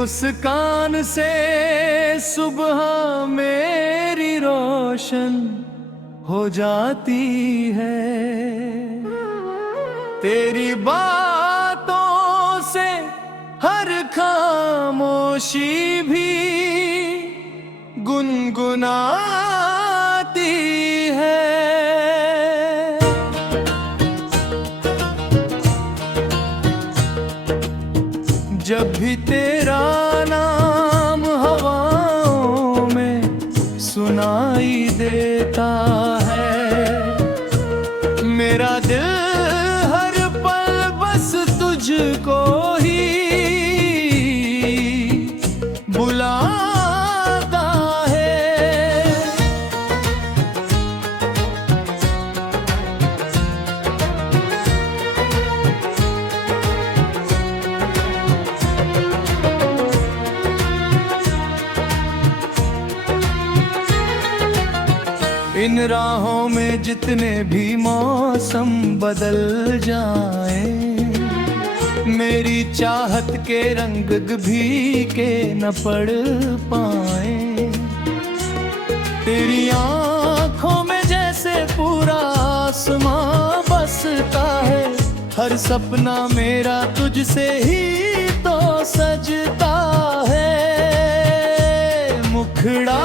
मुस्कान से सुबह मेरी रोशन हो जाती है, तेरी बातों से हर खामोशी भी गुनगुनाती है। जब भी तेरा नाम हवाओं में सुनाई देता है, मेरा दिल हर पल बस तुझको ही बुलाता है। इन राहों में जितने भी मौसम बदल जाए, मेरी चाहत के रंग भी के न पड़ पाए। तेरी आँखों में जैसे पूरा आसमां बसता है, हर सपना मेरा तुझसे ही तो सजता है। मुखड़ा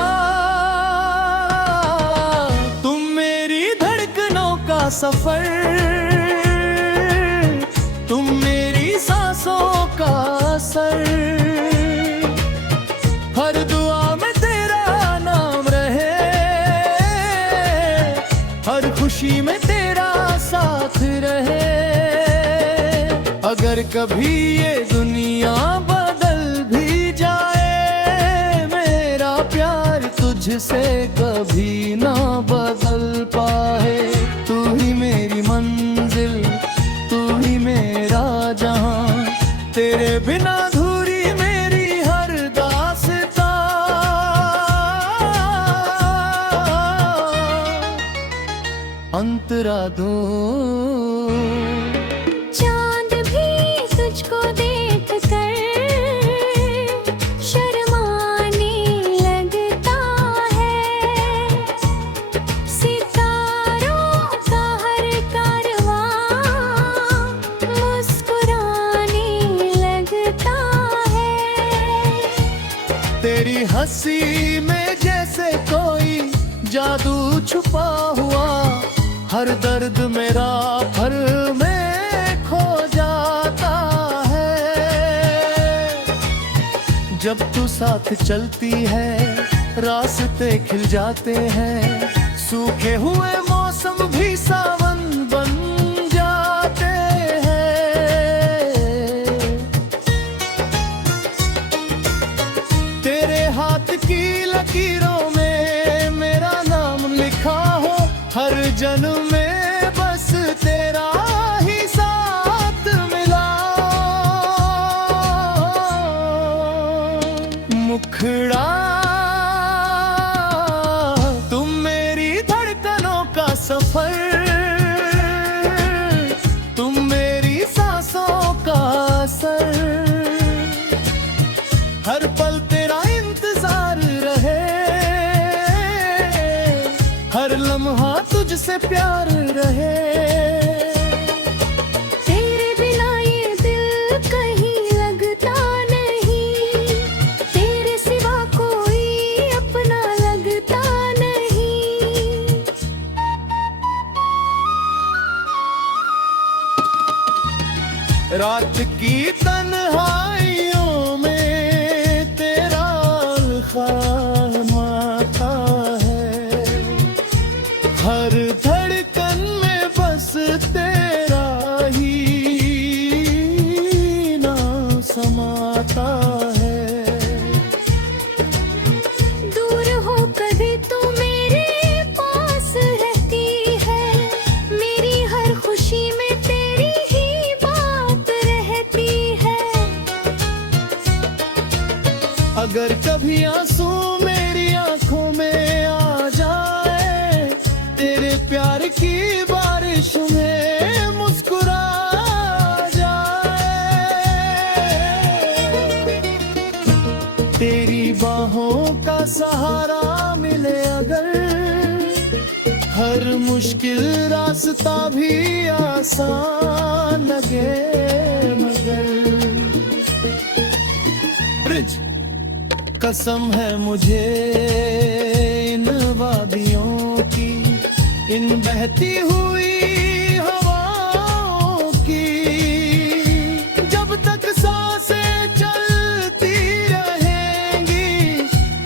तुम मेरी धड़कनों का सफर, तुम मेरी सांसों का असर, हर दुआ में तेरा नाम रहे, हर खुशी में तेरा साथ रहे। अगर कभी ये दुनिया बदल भी जाए, मेरा प्यार तुझसे कभी ना बदल पाए। तू ही मेरी मंजिल, तू ही मेरा जहां, तेरे बिना अधूरी मेरी हर दास्तां। अंतरा दो चांद भी तुझको देख कर शर्माने लगता है, सितारों का हर कारवां मुस्कुराने लगता है। तेरी हंसी में जैसे कोई जादू छुपा हुआ, हर दर्द मेरा भर में खो जाता है। जब तू साथ चलती है रास्ते खिल जाते हैं, सूखे हुए मौसम भी सावन बन जाते हैं। तेरे हाथ की लकीरों में मेरा नाम लिखा हो, हर जन्म में बस तेरा ही साथ मिला। मुखड़ा तुम मेरी धड़कनों का सफर, तुम मेरी सांसों का असर, हर पल तेरा इंतजार रहे, हर लम्हा तुझसे प्यार रहे। तेरे बिना ये दिल कहीं लगता नहीं, तेरे सिवा कोई अपना लगता नहीं। रात की तन्हाइयों में तेरा खाना था है, हर धड़कन में बस तेरा ही नाम समाता है। दूर हो कभी तो मेरे पास रहती है, मेरी हर खुशी में तेरी ही बात रहती है। अगर कभी आंसू मेरी आंखों में आ जाए, तेरे प्यार की बारिश में मुस्कुरा जाए। बाहों का सहारा मिले अगर, हर मुश्किल रास्ता भी आसान लगे मगर। ब्रिज। कसम है मुझे इन वादियों की, इन बहती हुई हवाओं की, जब तक सांसें चलती रहेंगी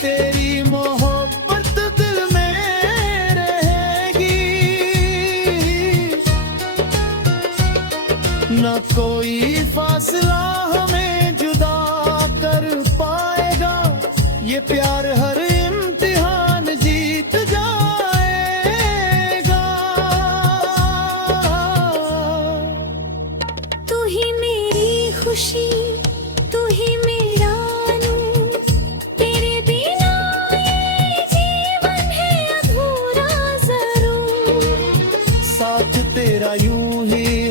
तेरी मोहब्बत दिल में रहेगी। न कोई फासला हमें जुदा कर पाएगा, ये प्यार हर इम्तिहान जीत जाएगा। तू ही मेरी खुशी, तू ही मेरा नूर, तेरे बिना ये जीवन है अधूरा जरूर। साथ तेरा यूं ही